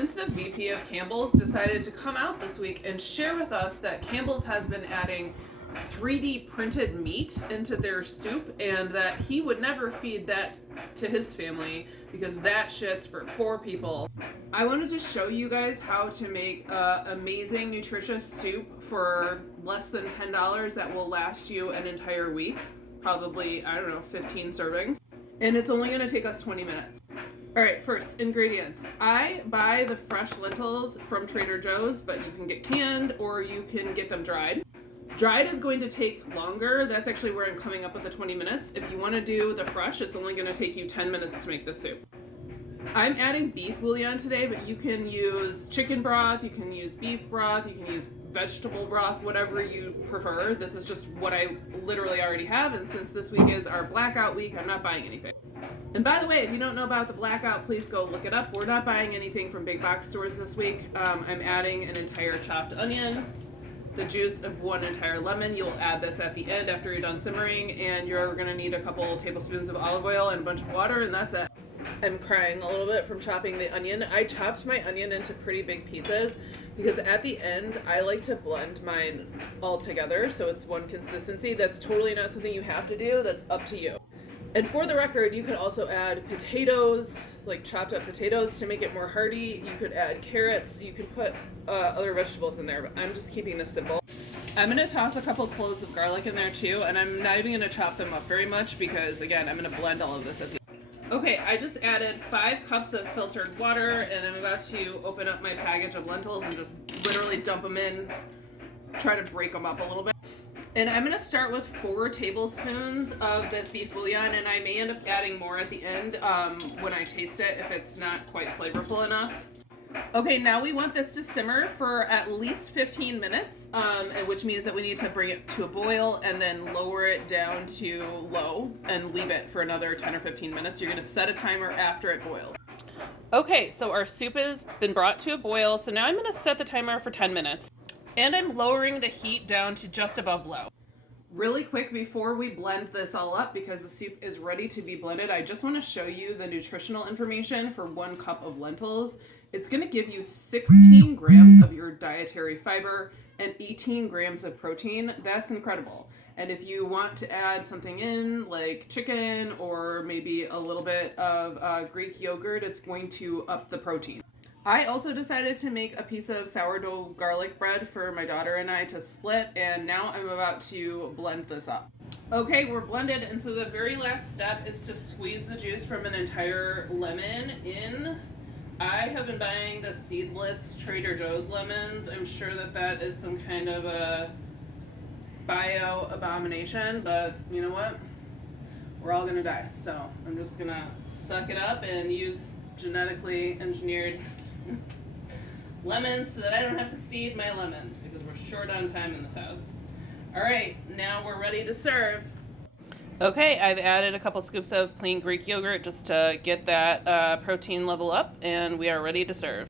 Since the VP of Campbell's decided to come out this week and share with us that Campbell's has been adding 3D printed meat into their soup and that he would never feed that to his family because that shit's for poor people, I wanted to show you guys how to make an amazing nutritious soup for less than $10 that will last you an entire week. Probably, I don't know, 15 servings. And it's only going to take us 20 minutes. All right, first, ingredients. I buy the fresh lentils from Trader Joe's, but you can get canned or you can get them dried. Dried is going to take longer. That's actually where I'm coming up with the 20 minutes. If you want to do the fresh, it's only going to take you 10 minutes to make the soup. I'm adding beef bouillon today, but you can use chicken broth, you can use beef broth, you can use vegetable broth, whatever you prefer. This is just what I literally already have, and since this week is our blackout week, I'm not buying anything. And by the way, if you don't know about the blackout, please go look it up. We're not buying anything from big box stores this week. I'm adding an entire chopped onion, the juice of one entire lemon. You'll add this at the end after you're done simmering, and you're gonna need a couple tablespoons of olive oil and a bunch of water, and that's it. I'm crying a little bit from chopping the onion. I chopped my onion into pretty big pieces because at the end I like to blend mine all together so it's one consistency. That's totally not something you have to do. That's up to you. And for the record, you could also add potatoes, like chopped up potatoes to make it more hearty. You could add carrots. You could put other vegetables in there, but I'm just keeping this simple. I'm going to toss a couple cloves of garlic in there too, and I'm not even going to chop them up very much because, again, I'm going to blend all of this at the end. Okay, I just added 5 cups of filtered water, and I'm about to open up my package of lentils and just literally dump them in, try to break them up a little bit. And I'm going to start with 4 tablespoons of this beef bouillon, and I may end up adding more at the end when I taste it if it's not quite flavorful enough. Okay, now we want this to simmer for at least 15 minutes, which means that we need to bring it to a boil and then lower it down to low and leave it for another 10 or 15 minutes. You're going to set a timer after it boils. Okay, so our soup has been brought to a boil, so now I'm going to set the timer for 10 minutes. And I'm lowering the heat down to just above low. Really quick before we blend this all up, because the soup is ready to be blended, I just want to show you the nutritional information for 1 cup of lentils. It's going to give you 16 grams of your dietary fiber and 18 grams of protein. That's incredible. And if you want to add something in like chicken or maybe a little bit of Greek yogurt, it's going to up the protein. I also decided to make a piece of sourdough garlic bread for my daughter and I to split, and now I'm about to blend this up. Okay, we're blended, and so the very last step is to squeeze the juice from an entire lemon in. I have been buying the seedless Trader Joe's lemons. I'm sure that that is some kind of a bio abomination, but you know what? We're all gonna die, so I'm just gonna suck it up and use genetically engineered lemons so that I don't have to seed my lemons because we're short on time in this house. All right, now we're ready to serve. Okay, I've added a couple scoops of plain Greek yogurt just to get that protein level up, and we are ready to serve.